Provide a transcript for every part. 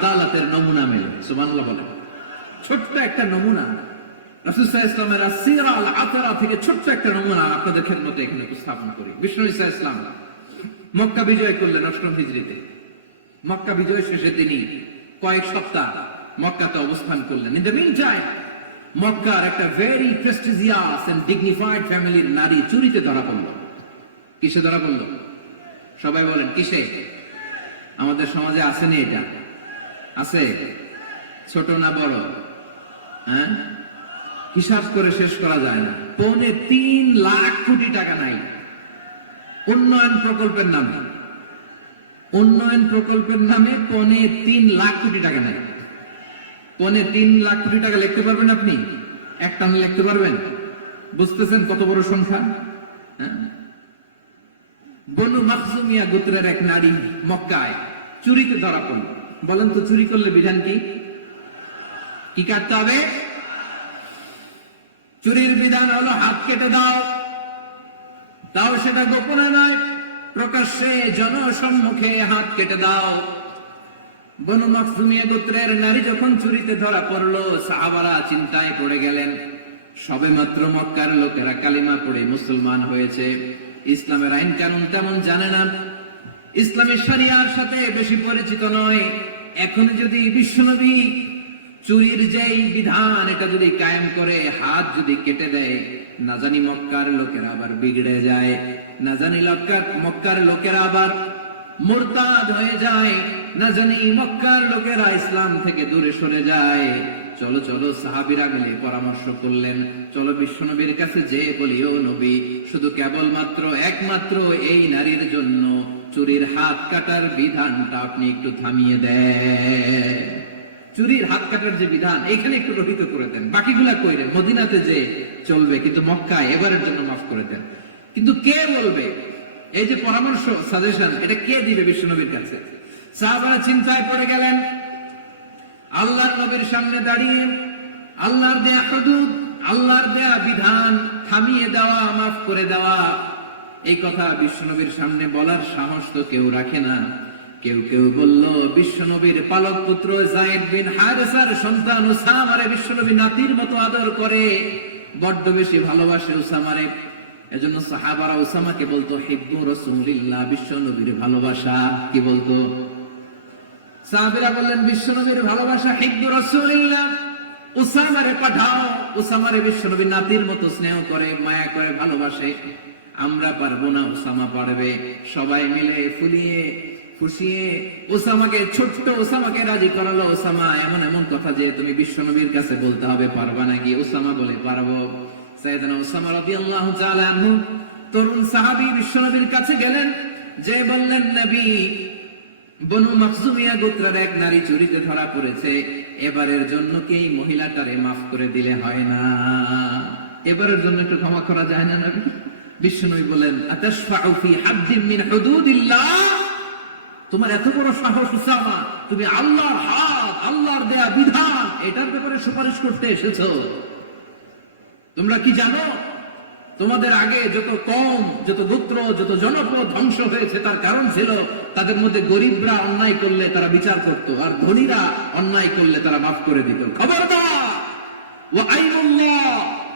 আদালতের নমুনা মেলে, সুবহানাল্লাহ বলে। ছোট্ট একটা নমুনা। থেকে ছোট্ট একটা নমুনা আপনাদের এখানে উপস্থাপন করি। বিষ্ণু ইসা ইসলাম। মক্কা বিজয় করলেন অষ্টম হিজরিতে মক্কা বিজয় শেষে তিনি কয়েক সপ্তাহ মক্কাতে অবস্থান করলেন। ইন দ্য মিন টাইম মক্কার একটা ভেরি প্রেস্টিজিয়াস এন্ড ডিগনিফাইড ফ্যামিলির নারী চুরিতে ধরা পড়ল। কিসে ধরা পড়ল? সবাই বলেন, কিসে? আমাদের সমাজে আসেনি এটা? আছে? ছোট না বড়? হ্যাঁ? হিসাব করে শেষ করা যায় না। পৌনে তিন লাখ কোটি টাকা নাই। উন্নয়ন প্রকল্পের নামে। উন্নয়ন প্রকল্পের নামে পৌনে তিন লাখ কোটি টাকা নাই। পৌনে তিন লাখ কোটি টাকা লিখতে পারবেন আপনি? এক টানে লিখতে পারবেন? বুঝতেছেন কত বড় সংখ্যা? হ্যাঁ? বনু মাকসুমিয়া গোত্রের এক নারী মক্কায় চুরিতে ধরা পড়ল। বলেন তো, চুরি করলে বিধান কি? কি কাটতে হবে? চুরির বিধান হলো হাত কেটে দাও। তাও সেটা গোপনে নয়, প্রকাশ্যে জনসম্মুখে হাত কেটে দাও। বনু গোত্রের নারী যখন চুরিতে ধরা পড়ল, সাহাবারা চিন্তায় পড়ে গেলেন। সবে মাত্র মক্কার লোকেরা কালিমা পড়ে মুসলমান হয়েছে। ইসলামের আইন কানুন তেমন জানে না। ইসলামের শরিয়ার সাথে বেশি পরিচিত নয়। এখন যদি বিশ্বনবী চুরির যেই বিধান, এটা যদি কায়েম করে, হাত যদি কেটে দেয়, না জানি মক্কার লোকেরা আবার বিগড়ে যায়, না জানি মক্কার লোকেরা আবার মোরতাদ হয়ে যায়, না জানি মক্কার লোকেরা ইসলাম থেকে দূরে সরে যায়। চলো চলো, সাহাবিরা মিলে পরামর্শ করলেন, চলো বিশ্বনবীর কাছে যে বলিও নবী, শুধু কেবলমাত্র, একমাত্র এই নারীর জন্য চুরির হাত কাটার বিধানটা আপনি একটু থামিয়ে দেন। চুরির হাত কাটার যে বিধান এখানে একটু রহিত করে দেন। বাকিগুলা কইরেন মদিনাতে যে চলবে, কিন্তু মক্কায় এবারের জন্য মাফ করে দেন। কিন্তু কে বলবে? এই যে পরামর্শ সাজেশন এটা কে দিবে বিশ্বনবীর কাছে? সাহাবারা চিন্তায় পড়ে গেলেন, আল্লাহর নবীর সামনে দাঁড়িয়ে, আল্লাহর দেয়া হদুদ, আল্লাহর দেয়া বিধান থামিয়ে দেওয়া, মাফ করে দেওয়া এই কথা বিশ্বনবীর সামনে বলার সাহস তো কেউ রাখে না। কেউ কেউ বলল, বিশ্বনবীর পালক পুত্র জায়েদ বিন হারেসার সন্তান উসামারে বিশ্বনবী নাতির মতো আদর করে। বড্ড বেশি ভালোবাসে উসামারে। এজন্য সাহাবারা উসামাকে বলতো, হিব্বু রসুলিল্লাহ, বিশ্বনবীর ভালোবাসা। কি বলতো? সাহাবীরা বললেন, বিশ্বনবীর ভালোবাসা হিব্বু রসুলিল্লাহ। উসামারে পাঠাও। উসামারে বিশ্বনবী নাতির মতো স্নেহ করে, মায়া করে ভালোবাসে। আমরা পারব না, ওসামা পারবে। সবাই মিলে ফুলিয়ে, ফুসিয়ে ওসামাকে, ছোট্ট ওসামাকে রাজি করালো। ওসামা, এমন এমন কথা যে তুমি বিশ্বনবীর কাছে বলতে হবে, পারবা নাকি ওসামা বলে, পারব। ওসামা তরুণ বিশ্বনবীর কাছে গেলেন, যে বললেন, নবী, বনু মাকসুমিয়া গোত্রের এক নারী চুরিতে ধরা পড়েছে। এবারের জন্য কি মহিলাটারে মাফ করে দিলে হয় না? এবারের জন্য একটু ক্ষমা করা যায় না, নবী? বিশ্বনবী বলেন তোমার এত বড় সাহস উসামা তুমি আল্লাহর হাত, আল্লাহর দেয়া বিধান, এটার ব্যাপারে সুপারিশ করতে এসেছ। তোমরা কি জানো, তোমাদের আগে যত কম, যত গোত্র, যত জনপদ ধ্বংস হয়েছে, তার কারণ ছিল তাদের মধ্যে গরিবরা অন্যায় করলে তারা বিচার করত, আর ধনীরা অন্যায় করলে তারা মাফ করে দিত। খবরদার! ওয়া আইনুল্লাহ!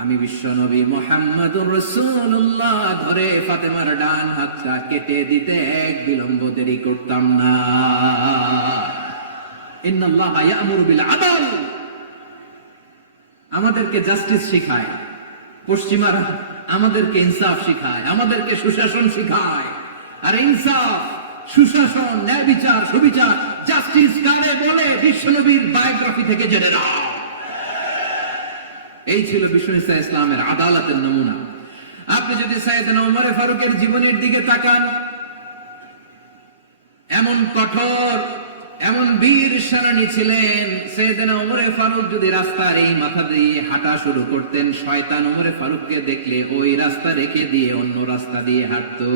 আমি বিশ্বনবী মোহাম্মদুর রসুল্লাহ ধরে ফাতেমার ডান হাতটা কেটে দিতে এক বিলম্ব দেরি করতাম না। ইন্নাল্লাহ ইয়ামুরু বিল আদল আমাদেরকে জাস্টিস শিখায়, পশ্চিমারা আমাদেরকে ইনসাফ শিখায়, আমাদেরকে সুশাসন শিখায়। আর ইনসাফ, সুশাসন, ন্যায় বিচার, সুবিচার, জাস্টিস কারে বলে বিশ্বনবীর বায়োগ্রাফি থেকে জেনে নাও। এই ছিল বিষ্ণু ইসা ইসলামের আদালতের নমুনা। আপনি যদি সাইয়েদনা ওমরে ফারুকের জীবনের দিকে তাকান, এমন কঠোর, এমন বীর সেনানী ছিলেন সেদিন ওমরে ফারুক যদি রাস্তার এই মাথা দিয়ে হাঁটা শুরু করতেন, শয়তান ওমরে ফারুককে দেখলে ওই রাস্তা রেখে দিয়ে অন্য রাস্তা দিয়ে হাঁটতো।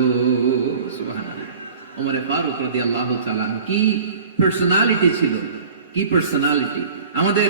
ওমরে ফারুক রদি আল্লাহ কি পার্সোনালিটি ছিল? কি পার্সোনালিটি আমাদের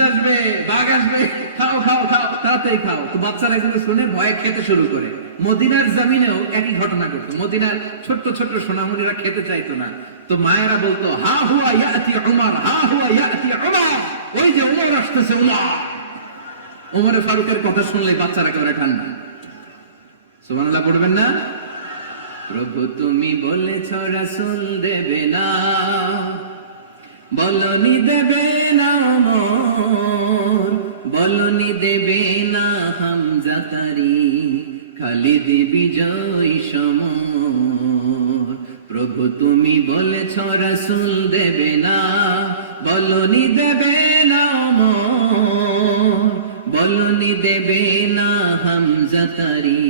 আসবে, বাঘ আসবে, খাও খাও খাও, তাড়াতাড়ি খাও। তো বাচ্চারা এগুলো শুনে খেতে শুরু করে। মদিনার জামিনেও একই ঘটনা ঘটতো। মদিনার ছোট্ট ছোট্ট খেতে চাইতো না। তো মায়েরা বলতো, হা হুয়া ইয়াতি উমার, হা হুয়া ইয়াতি উমার, ওই যে উমর আসতেছে, উমর। উমরে ফারুকের কথা শুনলে বাচ্চারা একেবারে ঠান্ডা। সুবহানাল্লাহ পড়বেন না? প্রভু তুমি বলেছ, রাসূল দেবে না। বলনি দেবে না অমর বলনি দেবে না হামজাতারি খালিদ বিজয় সমর। প্রভু তুমি বলেছ, রসুল দেবে না, বলনি দেবে না অমর বলনি দেবে না হামজাতারি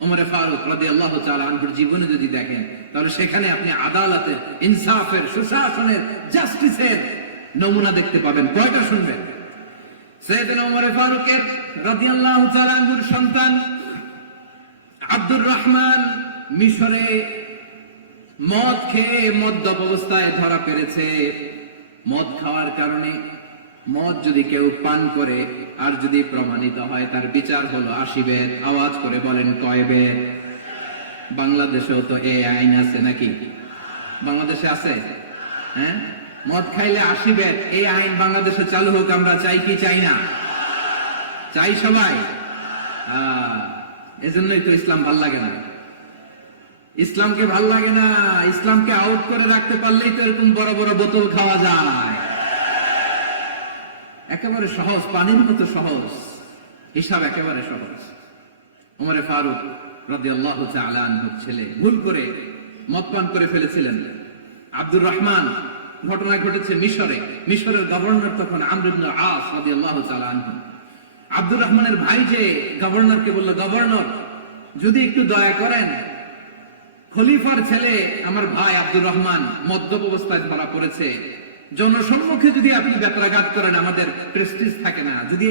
ওমরে ফারুক রাদি আল্লাহ আনহুর জীবনে যদি দেখেন, তাহলে সেখানে আপনি আদালতের ইনসাফের, সুশাসনের, জাস্টিসের নমুনা দেখতে পাবেন। কয়টা শুনবেন? সৈয়দিন ওমরে ফারুকের রাদি আল্লাহ আনহুর সন্তান আব্দুর রহমান মিশরে মদ খেয়ে মদ্যপ অবস্থায় ধরা পেরেছে। মদ খাওয়ার কারণে মদ যদি কেউ পান করে, আর যদি প্রমাণিত হয়, তার বিচার হলো আশি বেদ। আওয়াজ করে বলেন, কয় বেদ? বাংলাদেশেও তো এই আইন আছে নাকি? বাংলাদেশে আছে? হ্যাঁ? মদ খাইলে আশি বেদ। এই আইন বাংলাদেশে চালু হোক, আমরা চাই কি চাই না? চাই সবাই? এজন্যই তো ইসলাম ভালো লাগে না। ইসলামকে ভালো লাগে না। ইসলামকে আউট করে রাখতে পারলেই তো এরকম বড় বড় বোতল খাওয়া যায়। একেবারে সহজ, পানির মতো সহজ হিসাব একেবারে সহজ। ওমরে ফারুক রাদি আল্লাহ ছেলে ভুল করে মদ পান করে ফেলেছিলেন। আব্দুর রহমান ঘটনা ঘটেছে মিশরে। মিশরের গভর্নর তখন আস আব্দুর রহমানের ভাই যে গভর্নরকে বলল, গভর্নর, যদি একটু দয়া করেন, খলিফার ছেলে আমার ভাই আব্দুর রহমান মদ্যপ অবস্থায় ধরা পড়েছে। জনসম্মুখে যদি আপনি ব্যত্রাঘাত করেন, আমাদের প্রেস্টিজ থাকে না। যদি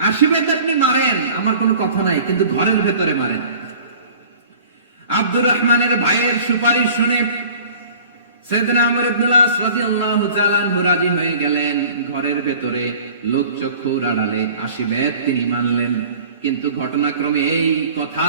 আশীর্বাদ আপনি মারেন, আমার কোনো কথা নাই, কিন্তু ঘরের ভেতরে মারেন। আব্দুর রহমানের ভাইয়ের সুপারিশ শুনে রাজি হয়ে গেলেন। ঘরের ভেতরে লোক চক্ষুর আড়ালে আশীর্বাদ তিনি মানলেন। কিন্তু ঘটনাক্রমে এই কথা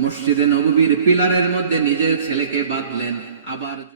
মসজিদে নববীর পিলারের মধ্যে নিজের ছেলেকে বাঁধলেন আবার